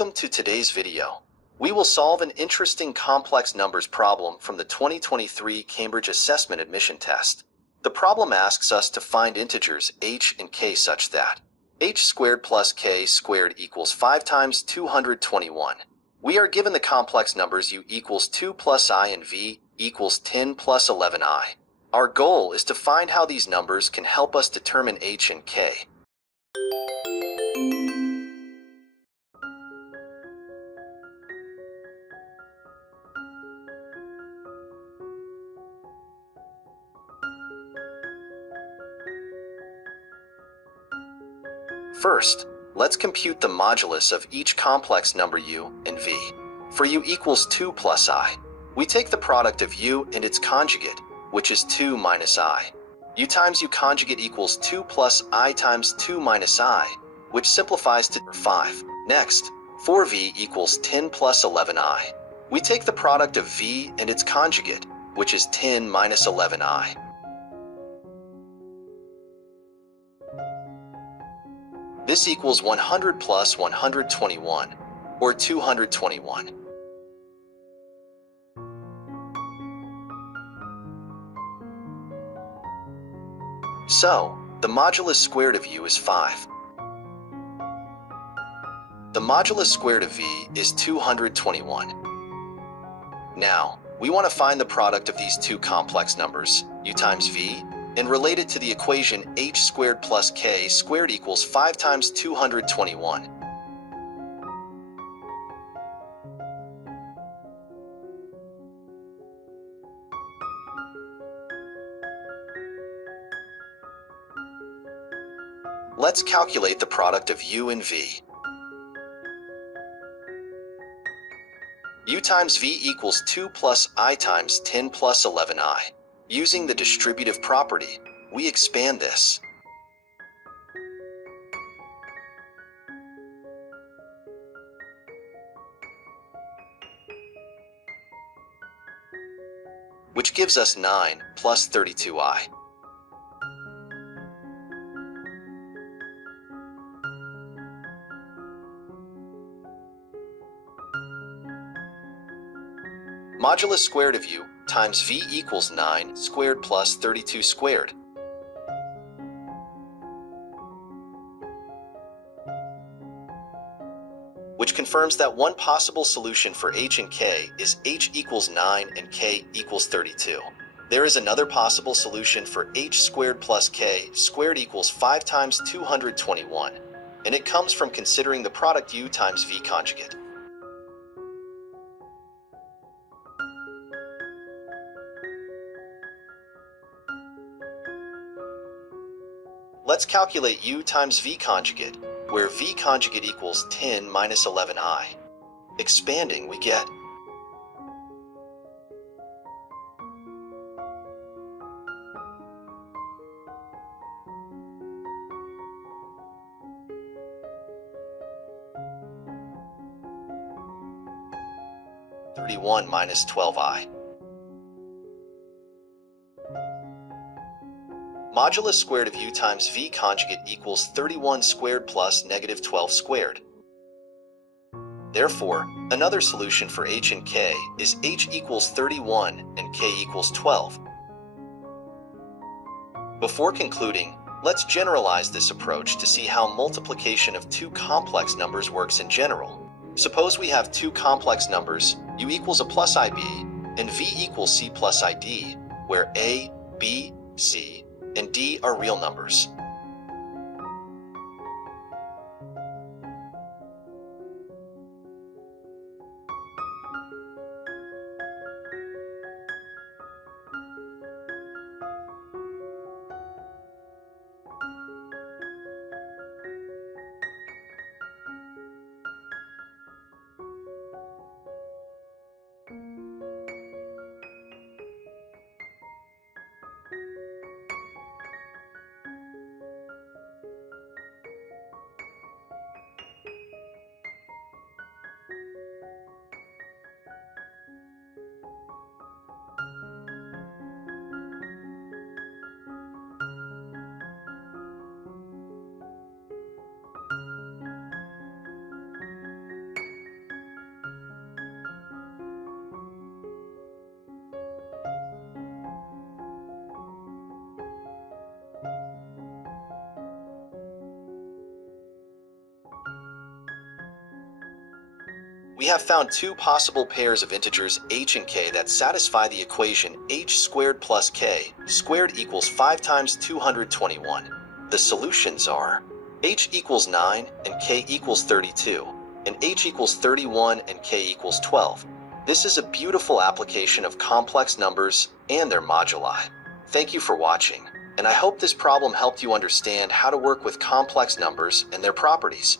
Welcome to today's video. We will solve an interesting complex numbers problem from the 2023 Cambridge Assessment Admission Test. The problem asks us to find integers h and k such that h squared plus k squared equals 5 times 221. We are given the complex numbers u equals 2 plus I and v equals 10 plus 11i. Our goal is to find how these numbers can help us determine h and k. First, let's compute the modulus of each complex number u and v. For u equals 2 plus I, we take the product of u and its conjugate, which is 2 minus I. U times u conjugate equals 2 plus I times 2 minus I, which simplifies to 5. Next, for v equals 10 plus 11i. We take the product of v and its conjugate, which is 10 minus 11i. This equals 100 plus 121, or 221. So, the modulus squared of u is 5. The modulus squared of v is 221. Now, we want to find the product of these two complex numbers, u times v, and relate it to the equation h squared plus k squared equals 5 times 221. Let's calculate the product of u and v. U times v equals 2 plus I times 10 plus 11i. Using the distributive property, we expand this. Which gives us 9 plus 32i. Modulus squared of u times v equals 9 squared plus 32 squared. Which confirms that one possible solution for h and k is h equals 9 and k equals 32. There is another possible solution for h squared plus k squared equals 5 times 221, and it comes from considering the product u times v conjugate. Let's calculate u times v conjugate, where v conjugate equals 10 minus 11i. Expanding, we get (31 minus 12i). Modulus squared of u times v conjugate equals 31 squared plus negative 12 squared. Therefore, another solution for h and k is h equals 31 and k equals 12. Before concluding, let's generalize this approach to see how multiplication of two complex numbers works in general. Suppose we have two complex numbers, u equals a plus ib, and v equals c plus id, where a, b, c, and d are real numbers. We have found two possible pairs of integers h and k that satisfy the equation h squared plus k squared equals 5 times 221. The solutions are h equals 9 and k equals 32, and h equals 31 and k equals 12. This is a beautiful application of complex numbers and their moduli. Thank you for watching, and I hope this problem helped you understand how to work with complex numbers and their properties.